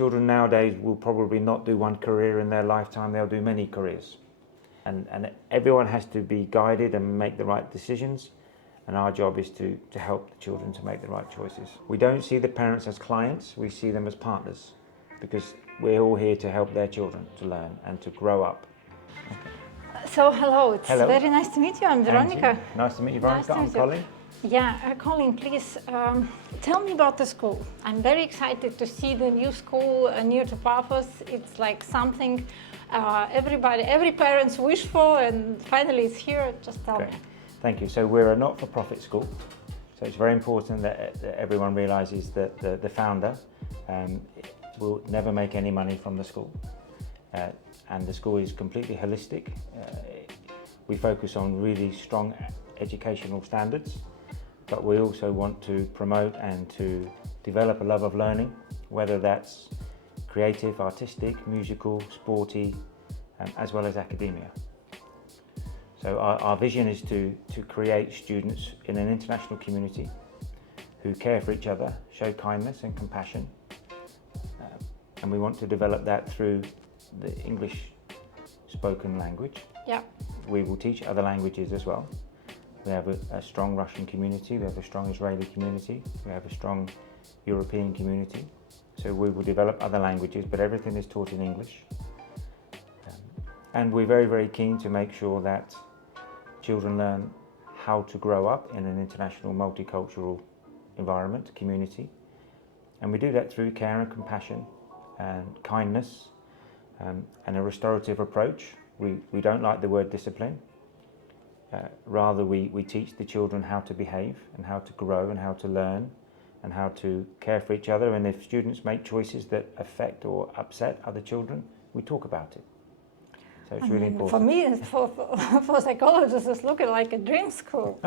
children nowadays will probably not do one career in their lifetime, they'll do many careers. And everyone has to be guided and make the right decisions, and our job is to help the children to make the right choices. We don't see the parents as clients, we see them as partners, because we're all here to help their children to learn and to grow up. So hello, it's Hello. very nice to meet you. I'm Veronika. Nice to meet you, Veronika. Nice to I'm meet you. Colin. Yeah, Colin, please tell me about the school. I'm very excited to see the new school near to Paphos. It's like something every parent's wish for, and finally it's here. Just tell me. Thank you. So we're a not-for-profit school. So it's very important that everyone realises that the founder will never make any money from the school. And the school is completely holistic. We focus on really strong educational standards, but we also want to promote and to develop a love of learning, whether that's creative, artistic, musical, sporty, as well as academia. So our vision is to create students in an international community who care for each other, show kindness and compassion, and we want to develop that through the English spoken language. Yeah. We will teach other languages as well. We have a strong Russian community, we have a strong Israeli community, we have a strong European community. So we will develop other languages, but everything is taught in English. And we're very, very keen to make sure that children learn how to grow up in an international multicultural environment, community. And we do that through care and compassion and kindness and a restorative approach. We don't like the word discipline. Rather, we teach the children how to behave and how to grow and how to learn and how to care for each other. And if students make choices that affect or upset other children, we talk about it. So it's really important. For me, for psychologists, it's looking like a dream school.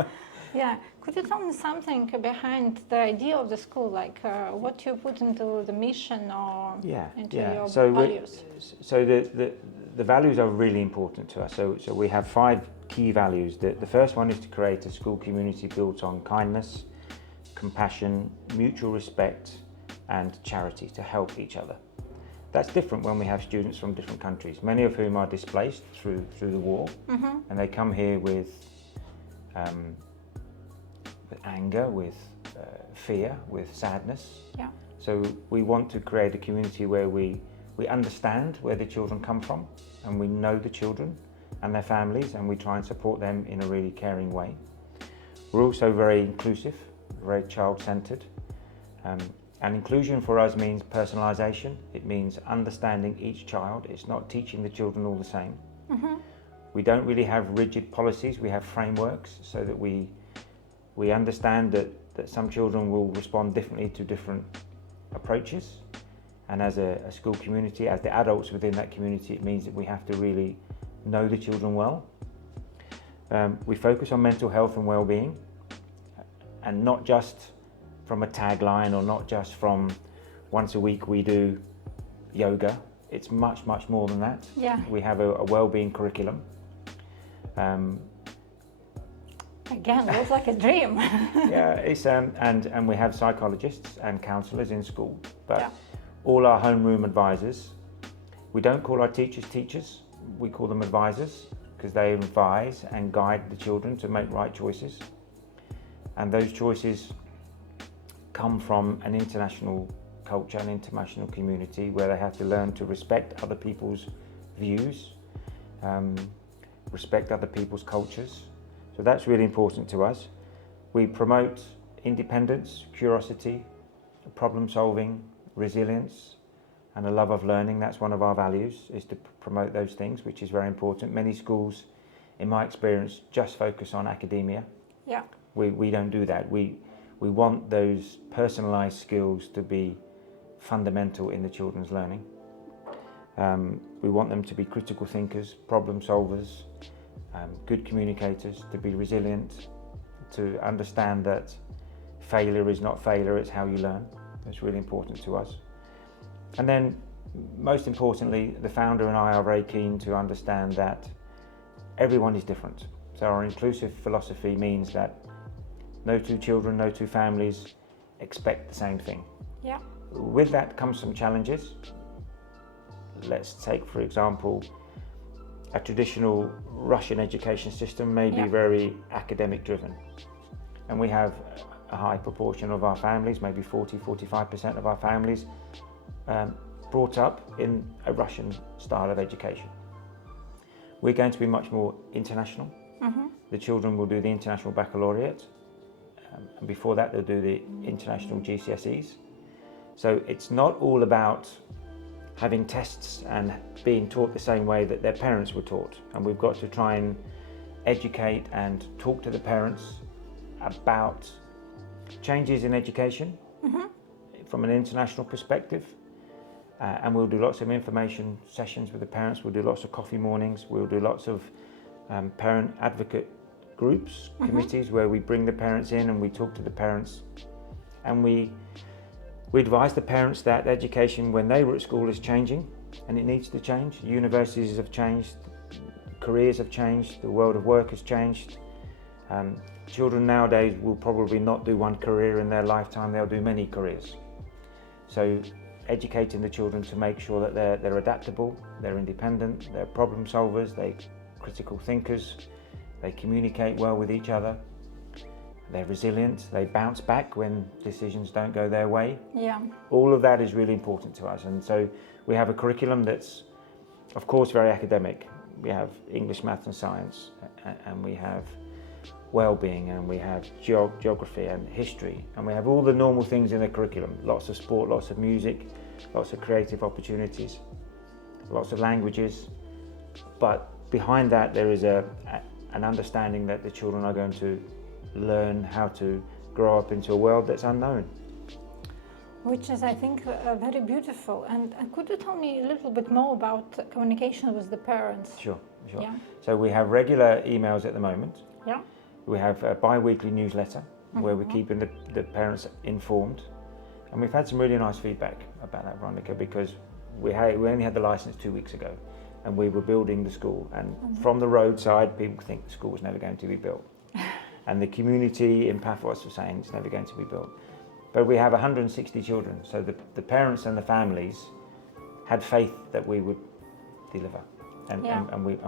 Yeah. Could you tell me something behind the idea of the school, like what you put into the mission or into your values? So the values are really important to us. So we have 5 key values. The first one is to create a school community built on kindness, compassion, mutual respect, and charity, to help each other. That's different when we have students from different countries, many of whom are displaced through the war, and they come here with anger, with fear, with sadness. Yeah. So we want to create a community where we understand where the children come from, and we know the children and their families, and we try and support them in a really caring way. We're also very inclusive, very child-centered. And inclusion for us means personalisation. It means understanding each child. It's not teaching the children all the same. We don't really have rigid policies. We have frameworks so that we understand that some children will respond differently to different approaches. And as a school community, as the adults within that community, it means that we have to really know the children well. We focus on mental health and well-being, and not just from a tagline or not just from once a week we do yoga. It's much, much more than that. Yeah. We have a well-being curriculum. Again, looks like a dream. Yeah, it's and we have psychologists and counsellors in school, but all our homeroom advisors, we don't call our teachers teachers, we call them advisors, because they advise and guide the children to make right choices. And those choices come from an international culture, an international community, where they have to learn to respect other people's views, respect other people's cultures. So that's really important to us. We promote independence, curiosity, problem solving, resilience, and a love of learning. That's one of our values, is to promote those things, which is very important. Many schools, in my experience, just focus on academia. Yeah. We don't do that. We want those personalised skills to be fundamental in the children's learning. We want them to be critical thinkers, problem solvers, good communicators, to be resilient, to understand that failure is not failure, it's how you learn. That's really important to us. And then, most importantly, the founder and I are very keen to understand that everyone is different. So our inclusive philosophy means that no two children, no two families expect the same thing. Yeah. with that comes some challenges. Let's take, for example, a traditional Russian education system may be very academic driven. And we have a high proportion of our families, maybe 40–45% of our families, brought up in a Russian style of education. We're going to be much more international. The children will do the international baccalaureate, and before that they'll do the international GCSEs. So it's not all about having tests and being taught the same way that their parents were taught. And we've got to try and educate and talk to the parents about changes in education from an international perspective. And we'll do lots of information sessions with the parents. We'll do lots of coffee mornings. We'll do lots of parent advocate groups, committees, where we bring the parents in and we talk to the parents. And we advise the parents that education when they were at school is changing, and it needs to change. Universities have changed, careers have changed, the world of work has changed. Children nowadays will probably not do one career in their lifetime, they'll do many careers. So educating the children to make sure that they're adaptable, they're independent, they're problem solvers, they're critical thinkers, they communicate well with each other, they're resilient, they bounce back when decisions don't go their way. Yeah. All of that is really important to us. And so we have a curriculum that's, of course, very academic. We have English, maths and science, and we have well-being, and we have geography and history, and we have all the normal things in the curriculum. Lots of sport, lots of music, lots of creative opportunities, lots of languages. But behind that there is an understanding that the children are going to learn how to grow up into a world that's unknown. Which is, I think, very beautiful. And could you tell me a little bit more about communication with the parents? Sure. Yeah. So we have regular emails at the moment. Yeah. We have a bi-weekly newsletter where we're keeping the parents informed. And we've had some really nice feedback about that, Veronika, because we only had the license 2 weeks ago, and we were building the school. And from the roadside, people think the school was never going to be built. And the community in Paphos was saying it's never going to be built. But we have 160 children, so the parents and the families had faith that we would deliver. And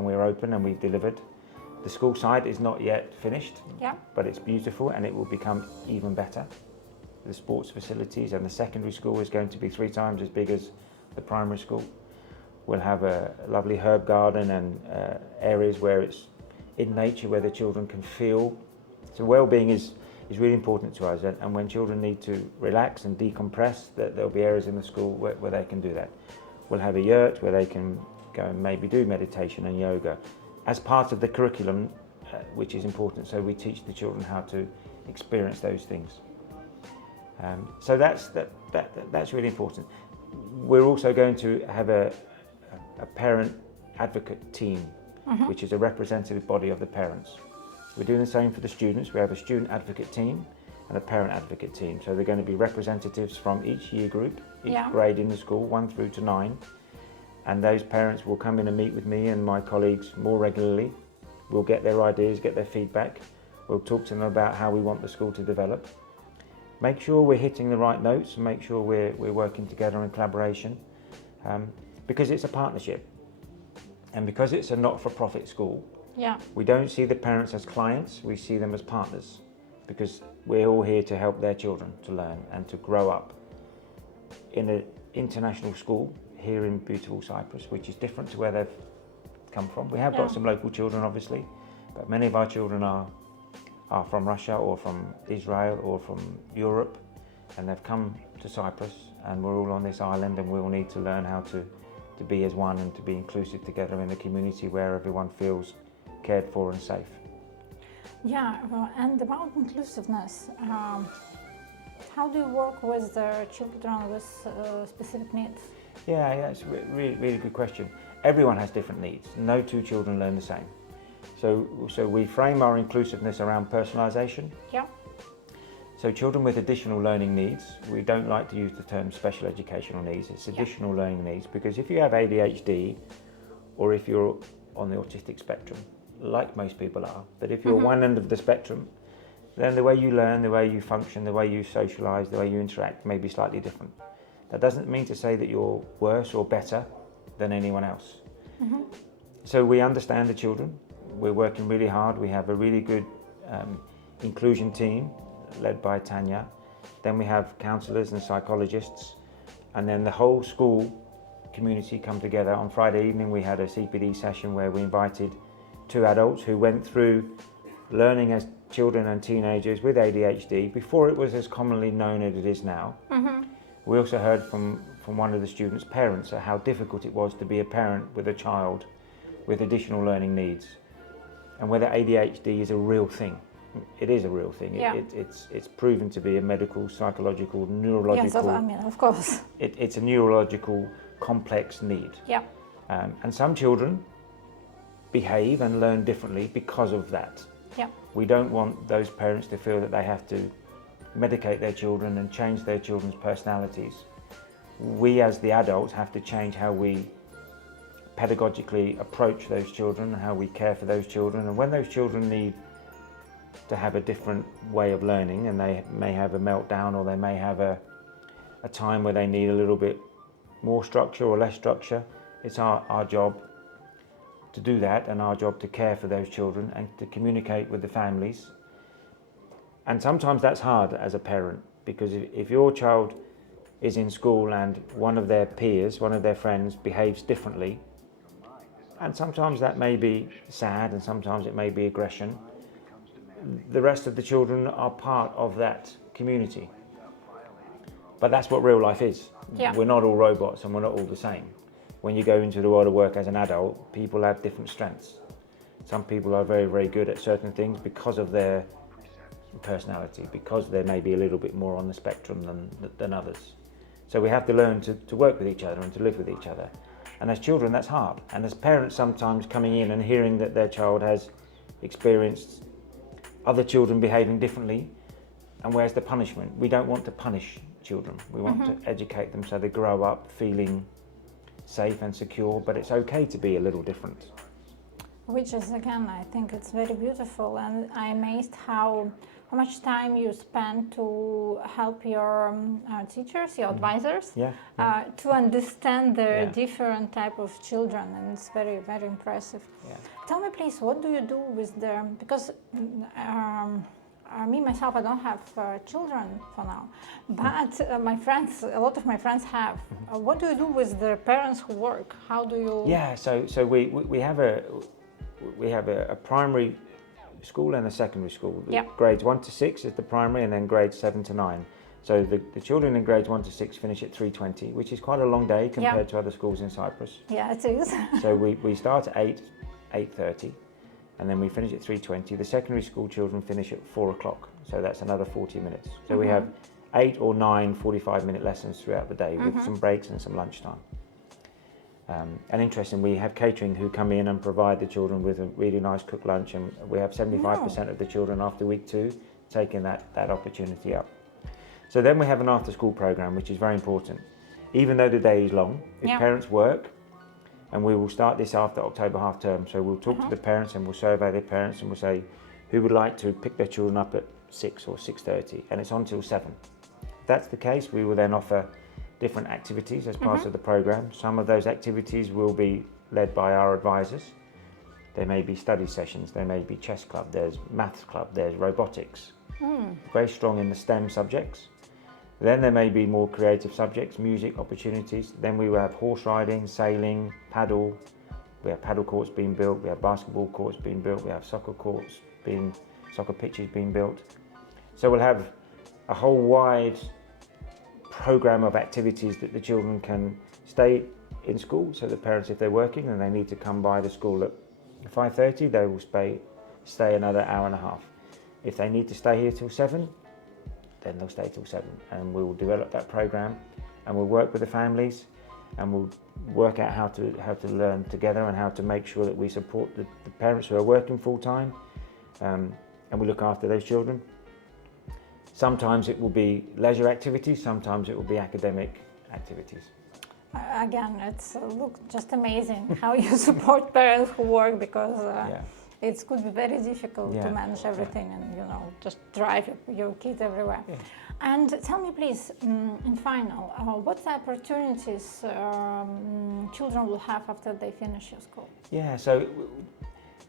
we're open and we've delivered. The school side is not yet finished, but it's beautiful and it will become even better. The sports facilities and the secondary school is going to be 3 times as big as the primary school. We'll have a lovely herb garden and areas where it's in nature, where the children can feel. So well-being is really important to us, and when children need to relax and decompress, there'll be areas in the school where they can do that. We'll have a yurt where they can go and maybe do meditation and yoga as part of the curriculum, which is important. So we teach the children how to experience those things. So that's really important. We're also going to have a parent advocate team, which is a representative body of the parents. We're doing the same for the students. We have a student advocate team and a parent advocate team. So they're going to be representatives from each year group, each grade in the school, 1 through to 9. And those parents will come in and meet with me and my colleagues more regularly. We'll get their ideas, get their feedback. We'll talk to them about how we want the school to develop. Make sure we're hitting the right notes and make sure we're working together in collaboration, because it's a partnership. And because it's a not-for-profit school, we don't see the parents as clients, we see them as partners, because we're all here to help their children to learn and to grow up in an international school here in beautiful Cyprus, which is different to where they've come from. We have got some local children, obviously, but many of our children are from Russia or from Israel or from Europe, and they've come to Cyprus, and we're all on this island, and we all need to learn how to be as one and to be inclusive together in the community where everyone feels cared for and safe. Yeah, and about inclusiveness, how do you work with the children with specific needs? Yeah, it's a really good question. Everyone has different needs. No 2 children learn the same. So we frame our inclusiveness around personalisation. Yeah. So children with additional learning needs, we don't like to use the term special educational needs, it's additional learning needs, because if you have ADHD or if you're on the autistic spectrum, like most people are, but if you're one end of the spectrum, then the way you learn, the way you function, the way you socialise, the way you interact may be slightly different. That doesn't mean to say that you're worse or better than anyone else. So we understand the children. We're working really hard. We have a really good inclusion team led by Tanya. Then we have counsellors and psychologists, and then the whole school community come together. On Friday evening we had a CPD session where we invited 2 adults who went through learning as children and teenagers with ADHD before it was as commonly known as it is now. We also heard from one of the students' parents how difficult it was to be a parent with a child with additional learning needs, and whether ADHD is a real thing. It is a real thing. Yeah. It's proven to be a medical, psychological, neurological. Yes, I mean, of course. It's a neurological complex need. Yeah. And some children behave and learn differently because of that. Yeah. We don't want those parents to feel that they have to medicate their children and change their children's personalities. We as the adults have to change how we pedagogically approach those children and how we care for those children. And when those children need to have a different way of learning, and they may have a meltdown, or they may have a time where they need a little bit more structure or less structure, it's our job to do that, and our job to care for those children and to communicate with the families. And sometimes that's hard as a parent, because if your child is in school and one of their peers, one of their friends behaves differently, and sometimes that may be sad and sometimes it may be aggression, the rest of the children are part of that community. But that's what real life is. Yeah. We're not all robots and we're not all the same. When you go into the world of work as an adult, people have different strengths. Some people are very, very good at certain things because of their personality, because they may be a little bit more on the spectrum than others. So we have to learn to work with each other and to live with each other. And as children, that's hard. And as parents, sometimes coming in and hearing that their child has experienced other children behaving differently, and where's the punishment? We don't want to punish children. We want to educate them so they grow up feeling safe and secure, but it's okay to be a little different. Which is, again, I think it's very beautiful, and I'm amazed how much time you spend to help your teachers, your advisors, to understand the different type of children, and it's very, very impressive. Yeah. Tell me, please, what do you do with the, because me, myself, I don't have children for now, but my friends, a lot of my friends have. What do you do with the parents who work? How do you? Yeah, so we have a primary school and a secondary school. Grades 1 to 6 is the primary, and then grades 7 to 9. So the children in grades 1 to 6 finish at 3:20, which is quite a long day compared to other schools in Cyprus. Yeah, it is. So we start at 8:30, and then we finish at 3:20. The secondary school children finish at 4 o'clock, so that's another 40 minutes. So we have 8 or 9 45-minute lessons throughout the day with some breaks and some lunchtime. And interesting, we have catering who come in and provide the children with a really nice cooked lunch, and we have 75% of the children after week 2 taking that opportunity up. So then we have an after school program, which is very important. Even though the day is long, if parents work, and we will start this after October half term, so we'll talk to the parents and we'll survey their parents and we'll say who would like to pick their children up at 6 or 6:30, and it's on till 7. If that's the case, we will then offer different activities as part of the program. Some of those activities will be led by our advisors. There may be study sessions, there may be chess club, there's maths club, there's robotics. Very strong in the STEM subjects. Then there may be more creative subjects, music opportunities. Then we will have horse riding, sailing, paddle. We have paddle courts being built, we have basketball courts being built, we have soccer pitches being built. So we'll have a whole wide program of activities that the children can stay in school. So the parents, if they're working and they need to come by the school at 5:30, they will stay another hour and a half. If they need to stay here till 7, then they'll stay till 7, and we will develop that program, and we'll work with the families, and we'll work out how to learn together and how to make sure that we support the parents who are working full time, and we look after those children. Sometimes it will be leisure activities, sometimes it will be academic activities. Again, it's just amazing how you support parents who work, because it could be very difficult to manage everything and just drive your kids everywhere. And tell me, please, in final, what's the opportunities children will have after they finish your school? Yeah, so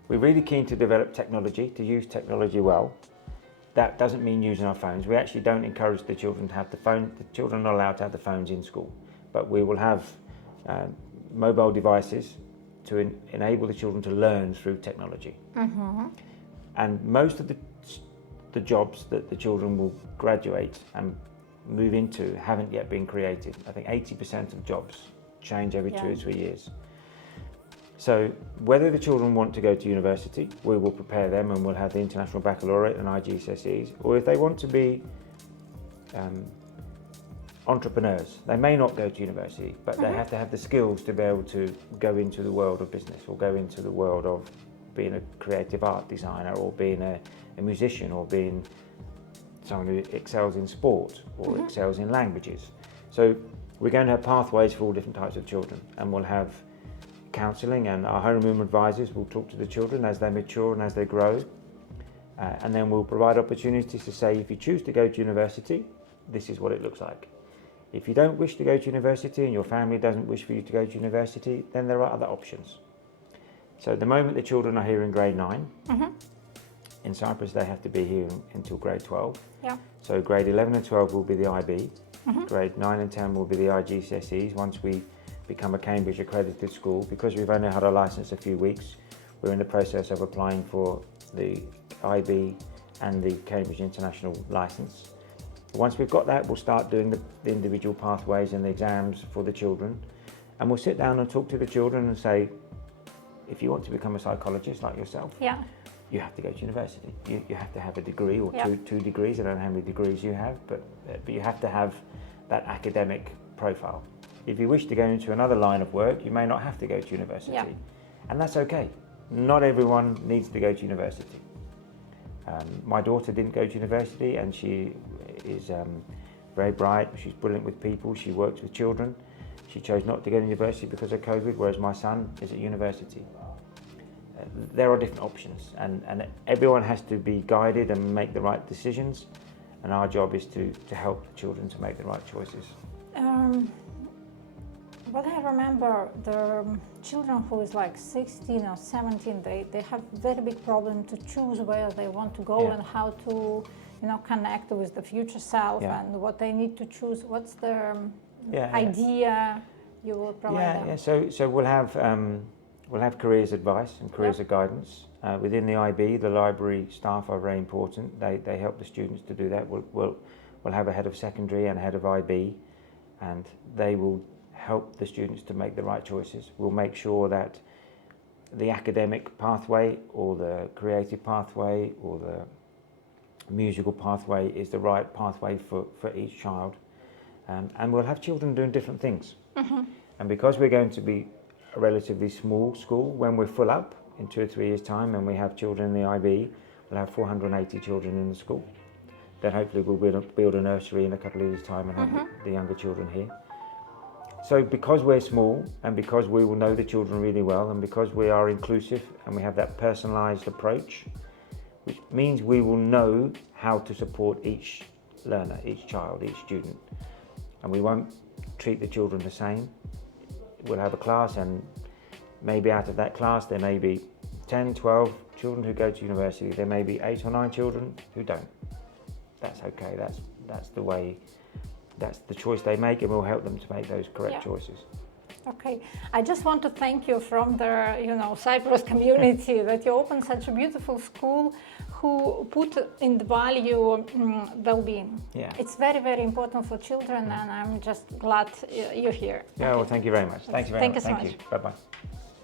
we're really keen to develop technology, to use technology well. That doesn't mean using our phones. We actually don't encourage the children to have the phone. The children are not allowed to have the phones in school, but we will have mobile devices to enable the children to learn through technology. And most of the jobs that the children will graduate and move into haven't yet been created. I think 80% of jobs change every 2 or 3 years. So whether the children want to go to university, we will prepare them and we'll have the International Baccalaureate and IGCSEs, or if they want to be entrepreneurs, they may not go to university, but they have to have the skills to be able to go into the world of business or go into the world of being a creative art designer or being a musician or being someone who excels in sport or excels in languages. So we're going to have pathways for all different types of children, and we'll have counselling, and our homeroom advisors will talk to the children as they mature and as they grow, and then we'll provide opportunities to say, if you choose to go to university, this is what it looks like. If you don't wish to go to university and your family doesn't wish for you to go to university, then there are other options. So at the moment the children are here in grade 9. In Cyprus they have to be here until grade 12. So grade 11 and 12 will be the IB, grade 9 and 10 will be the IGCSEs. Once we become a Cambridge accredited school, because we've only had our licence a few weeks, we're in the process of applying for the IB and the Cambridge International licence. Once we've got that, we'll start doing the individual pathways and the exams for the children, and we'll sit down and talk to the children and say, if you want to become a psychologist like yourself, you have to go to university. You have to have a degree or two degrees. I don't know how many degrees you have, but you have to have that academic profile. If you wish to go into another line of work, you may not have to go to university, and that's okay. Not everyone needs to go to university. My daughter didn't go to university, and she is very bright. She's brilliant with people. She works with children. She chose not to go to university because of COVID, whereas my son is at university. There are different options, and everyone has to be guided and make the right decisions, and our job is to help the children to make the right choices. What I remember, the children who is like 16 or 17, they have very big problem to choose where they want to go and how to, connect with the future self and what they need to choose. What's the idea you will provide them? So we'll have careers advice and careers of guidance. Within the IB, the library staff are very important. They help the students to do that. We'll have a head of secondary and a head of IB, and they will help the students to make the right choices. We'll make sure that the academic pathway or the creative pathway or the musical pathway is the right pathway for each child. And we'll have children doing different things. And because we're going to be a relatively small school, when we're full up in 2 or 3 years' time and we have children in the IB, we'll have 480 children in the school. Then hopefully we'll build a nursery in a couple of years' time and have the younger children here. So because we're small, and because we will know the children really well, and because we are inclusive and we have that personalised approach, which means we will know how to support each learner, each child, each student. And we won't treat the children the same. We'll have a class, and maybe out of that class there may be 10, 12 children who go to university. There may be 8 or 9 children who don't. That's okay, that's the way, that's the choice they make, and we'll help them to make those correct choices. Okay, I just want to thank you from the Cyprus community that you opened such a beautiful school who put in the value well-being. It's very, very important for children, and I'm just glad you're here. Well, thank you very much. Thank you very much. Thank you so much. Bye-bye.